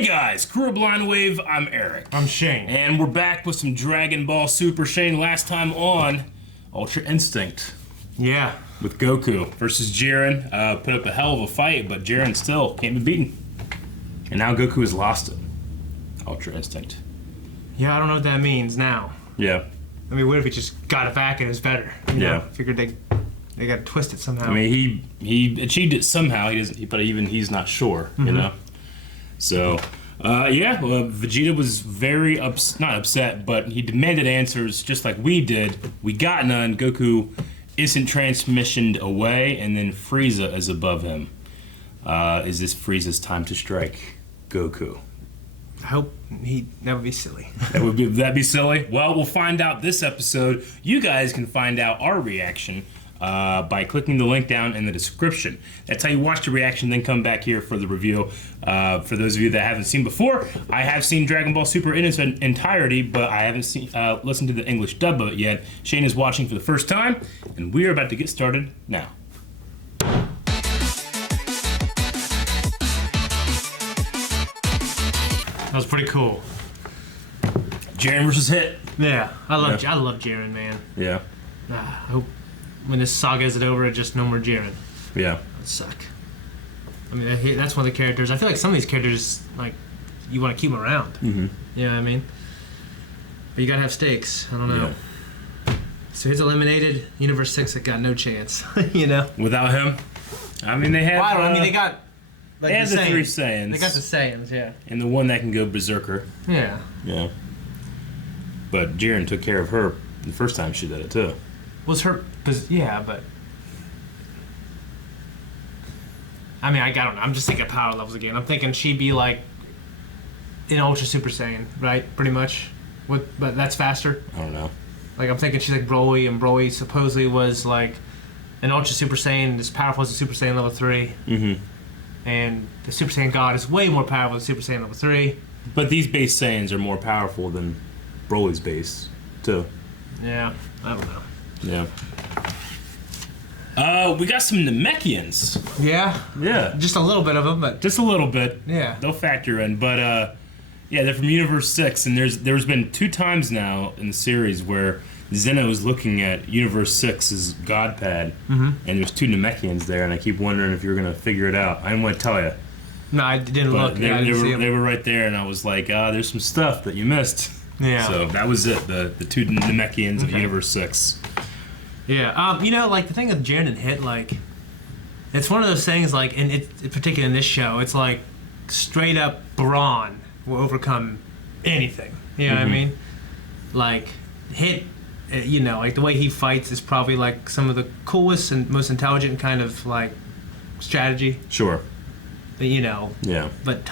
Hey guys, Kuro Blind Wave, I'm Eric. I'm Shane. And we're back with some Dragon Ball Super. Shane, last time on Ultra Instinct. Yeah. With Goku versus Jiren. Put up a hell of a fight, but Jiren still can't be beaten. And now Goku has lost it. Ultra Instinct. Yeah, I don't know what that means now. Yeah. I mean, what if he just got it back and it was better? You know? Figured they got to twist it somehow. I mean, he achieved it somehow. He doesn't, but even he's not sure, you know? So, Vegeta was very not upset, but he demanded answers just like we did. We got none. Goku instant transmissioned away, and then Frieza is above him. Is this Frieza's time to strike Goku? I hope that would be silly. That'd be silly? Well, we'll find out this episode. You guys can find out our reaction by clicking the link down in the description. That's how you watch the reaction, then come back here for the review. For those of you that haven't seen before, I have seen Dragon Ball Super in its entirety, but I haven't listened to the English dub of it yet. Shane is watching for the first time, and we are about to get started now. That was pretty cool. Jiren versus Hit. Yeah, I love Jiren, man. Yeah. I hope when this saga is over, it's just no more Jiren. Yeah. That would suck. I mean, that's one of the characters. I feel like some of these characters, like, you want to keep them around. Mm-hmm. You know what I mean? But you gotta have stakes. I don't know. Yeah. So he's eliminated. Universe 6 got no chance. You know? Without him? I mean, they have... Well, they got... Like they have the three Saiyans. They got the Saiyans, yeah. And the one that can go berserker. Yeah. Yeah. But Jiren took care of her the first time she did it, too. Was her... Yeah, but... I mean, I don't know. I'm just thinking power levels again. I'm thinking she'd be like an Ultra Super Saiyan, right? Pretty much. But that's faster. I don't know. Like, I'm thinking she's like Broly, and Broly supposedly was like an Ultra Super Saiyan as powerful as a Super Saiyan level 3. Mm-hmm. And the Super Saiyan God is way more powerful than Super Saiyan level 3. But these base Saiyans are more powerful than Broly's base, too. Yeah, I don't know. Yeah. We got some Namekians. Yeah? Yeah. Just a little bit of them, but... Just a little bit. Yeah. They'll factor in. But, yeah, they're from Universe 6, and there's been 2 times now in the series where Zeno is looking at Universe 6's God Pad, and there's 2 Namekians there, and I keep wondering if you're going to figure it out. I didn't want to tell you. No, I didn't look. They were right there, and I was like, there's some stuff that you missed. Yeah. So that was it, the 2 Namekians of Universe 6. Yeah, you know, like, the thing with Jiren and Hit, like, it's one of those things, like, particularly in this show, it's like, straight up brawn will overcome anything. You know what I mean? Like, Hit, you know, like, the way he fights is probably, like, some of the coolest and most intelligent kind of, like, strategy. Sure. But, you know. Yeah. But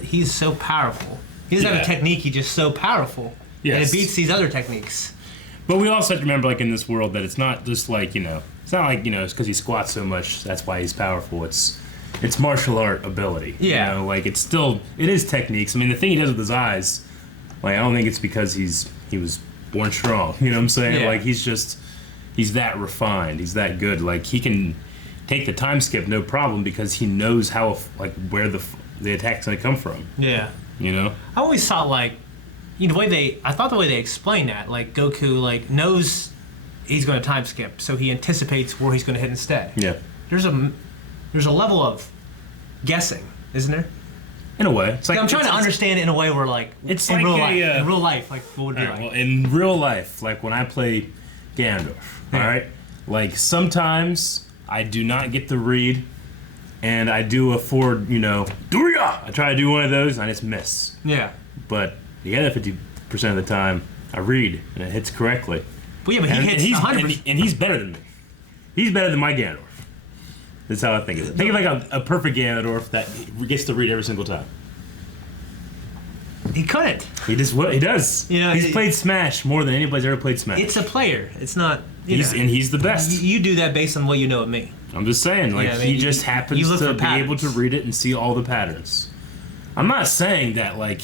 he's so powerful. He doesn't have a technique, he's just so powerful. Yes. And it beats these other techniques. But we also have to remember, like, in this world, that it's not just like, you know, it's not like, you know, it's because he squats so much, that's why he's powerful. It's martial art ability. Yeah. You know, like, it is techniques. I mean, the thing he does with his eyes, like, I don't think it's because he was born strong. You know what I'm saying? Yeah. Like, he's that refined. He's that good. Like, he can take the time skip no problem because he knows how, like, where the attack's going to come from. Yeah. You know? I always thought, like, you know, I thought the way they explained that, like, Goku, like, knows he's going to time skip, so he anticipates where he's going to hit instead. Yeah. There's a level of guessing, isn't there? In a way. It's like, I'm trying to understand it in a way where, like, it's in like real life, like, what would be like? Well, in real life, like, when I play Ganondorf, all right? Like, sometimes I do not get the read, and I do a forward, you know, I try to do one of those, and I just miss. Yeah. But the other 50% of the time, I read, and it hits correctly. Well, yeah, but he hits 100%. And he's better than me. He's better than my Ganondorf. That's how I think of it. Think of like a perfect Ganondorf that gets to read every single time. He couldn't. He does. You know, he's played Smash more than anybody's ever played Smash. It's a player. It's not. And he's the best. You do that based on what you know of me. I'm just saying, like, he just happens to be able to read it and see all the patterns. I'm not saying that, like,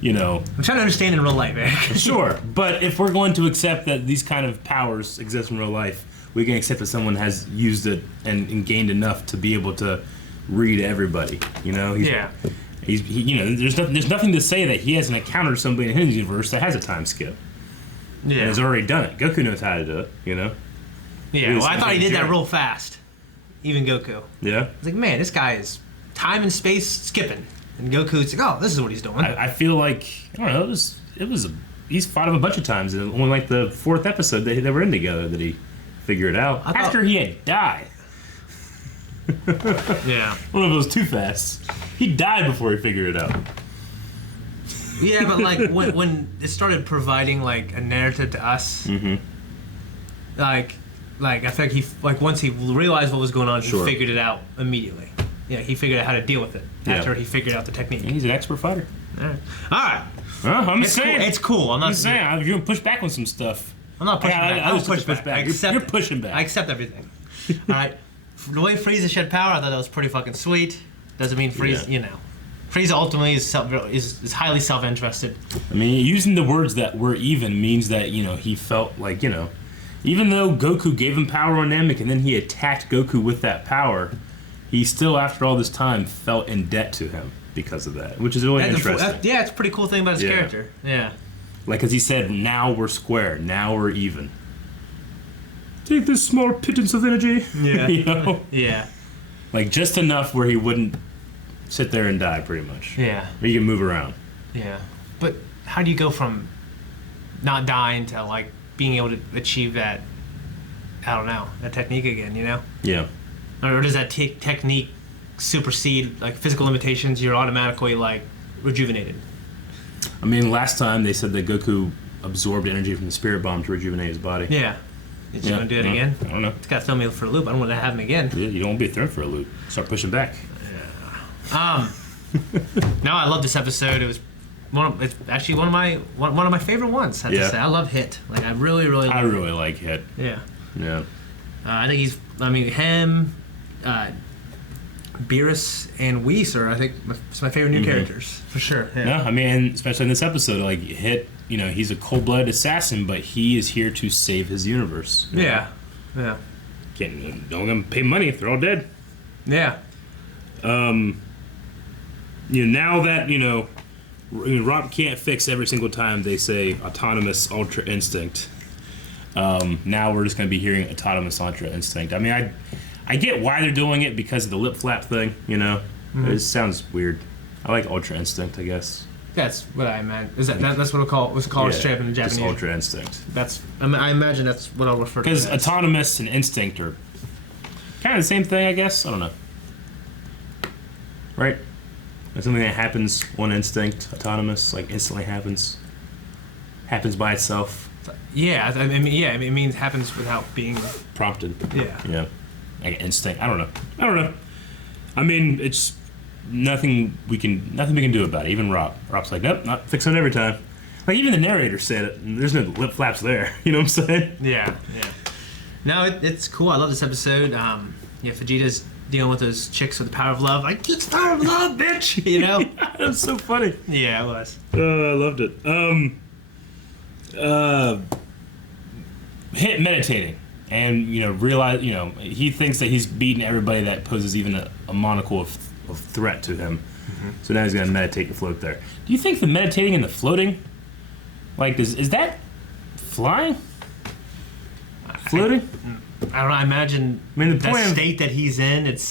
you know... I'm trying to understand in real life, man. Sure, but if we're going to accept that these kind of powers exist in real life, we can accept that someone has used it and gained enough to be able to read everybody, you know? there's nothing to say that he hasn't encountered somebody in his universe that has a time skip. Yeah. And has already done it. Goku knows how to do it, Yeah, well, I thought he did that real fast. Even Goku. Yeah. I was like, man, this guy is time and space skipping. And Goku's like, oh, this is what he's doing. I feel like, I don't know, he's fought him a bunch of times. And only like the 4th episode that they were in together that he figured it out. After he had died. Yeah. One of those too fast. He died before he figured it out. Yeah, but like when it started providing like a narrative to us, like I think once he realized what was going on, he figured it out immediately. Yeah, he figured out how to deal with it after he figured out the technique. Yeah, he's an expert fighter. All right. I'm just saying. Cool. It's cool. I'm not saying. You're gonna push back on some stuff. I'm not pushing back. I was push back. You're pushing back. I accept everything. All right. The way Frieza shed power, I thought that was pretty fucking sweet. Doesn't mean Frieza, Frieza ultimately is highly self-interested. I mean, using the words that were even means that, he felt like, even though Goku gave him power on Namek and then he attacked Goku with that power, he still, after all this time, felt in debt to him because of that, which is really interesting. It's a pretty cool thing about his character. Yeah. Like, as he said, now we're square, now we're even. Take this small pittance of energy. Yeah. Yeah. Like, just enough where he wouldn't sit there and die, pretty much. Yeah. Or you can move around. Yeah. But how do you go from not dying to, like, being able to achieve that, I don't know, that technique again, Yeah. Or does that technique supersede, like, physical limitations? You're automatically, like, rejuvenated. I mean, last time they said that Goku absorbed energy from the spirit bomb to rejuvenate his body. Yeah. Is he going to do it again? I don't know. It's got to throw me for a loop. I don't want to have him again. Yeah, you don't want to be thrown for a loop. Start pushing back. Yeah. No, I love this episode. It's actually one of my favorite ones. I have to say, I love Hit. Like, I really like Hit. Yeah. Yeah. I think him, Beerus, and Whis are, I think, my favorite new characters for sure. Yeah. No, I mean, especially in this episode, like Hit. He's a cold-blooded assassin, but he is here to save his universe. Yeah. Yeah. Don't let them pay money if they're all dead. Yeah. Now that Rob can't fix every single time they say autonomous ultra instinct. Now we're just going to be hearing autonomous ultra instinct. I mean, I get why they're doing it because of the lip flap thing. It sounds weird. I like ultra instinct, I guess. That's what I imagine. That's what was called straight up in the Japanese? Just ultra instinct. I imagine that's what I'll refer to. Because autonomous and instinct are kind of the same thing, I guess. I don't know. Right? There's something that happens, one instinct, autonomous, like instantly happens by itself. Yeah, I mean, it means happens without being prompted. Yeah. Yeah. Like instinct. I don't know. I mean, it's nothing we can do about it. Even Rob's like, nope, not fixing it every time. Like, even the narrator said it, and there's no lip flaps there. You know what I'm saying? Yeah. No, it's cool. I love this episode. Vegeta's dealing with those chicks with the power of love. Like, it's the power of love, bitch! That was so funny. Yeah, it was. I loved it. Hit meditating. And, realize, he thinks that he's beaten everybody that poses even a monocle of threat to him. Mm-hmm. So now he's going to meditate and float there. Do you think the meditating and the floating, like, is that flying? Floating? I don't know. I imagine the state that he's in, it's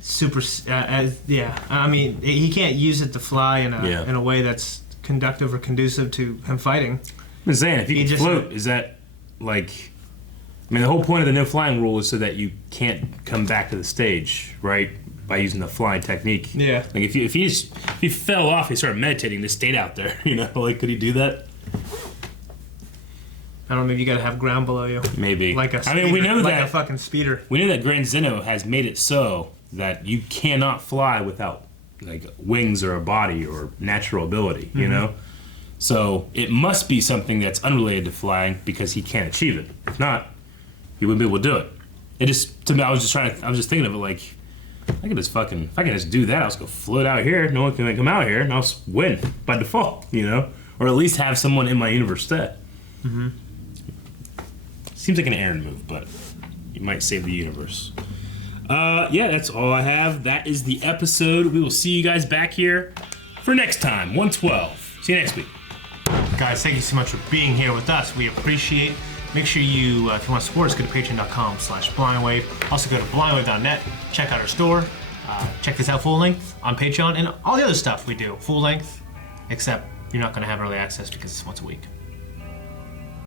super, yeah. I mean, he can't use it to fly in a way that's conductive or conducive to him fighting. I'm saying, if you can float, is that, like... I mean, the whole point of the no flying rule is so that you can't come back to the stage, right? By using the flying technique. Yeah. Like, if he fell off, he started meditating, just stayed out there, Like, could he do that? I don't know, maybe you gotta have ground below you. Maybe. Like a speeder, we know like that... a fucking speeder. We know that Grand Zeno has made it so that you cannot fly without, like, wings or a body or natural ability, you know? So, it must be something that's unrelated to flying because he can't achieve it. If not... he wouldn't be able to do it. It just, to me, I was just thinking of it like, I could just fucking, if I can just do that, I'll just go float out here, no one can come out here, and I'll just win by default, Or at least have someone in my universe stay. Mm-hmm. Seems like an Aaron move, but you might save the universe. Yeah, that's all I have. That is the episode. We will see you guys back here for next time, 112. See you next week. Guys, thank you so much for being here with us. We appreciate it. Make sure you, if you want to support us, go to patreon.com/blindwave. Also go to blindwave.net. Check out our store. Check this out full length on Patreon and all the other stuff we do. Full length, except you're not going to have early access because it's once a week.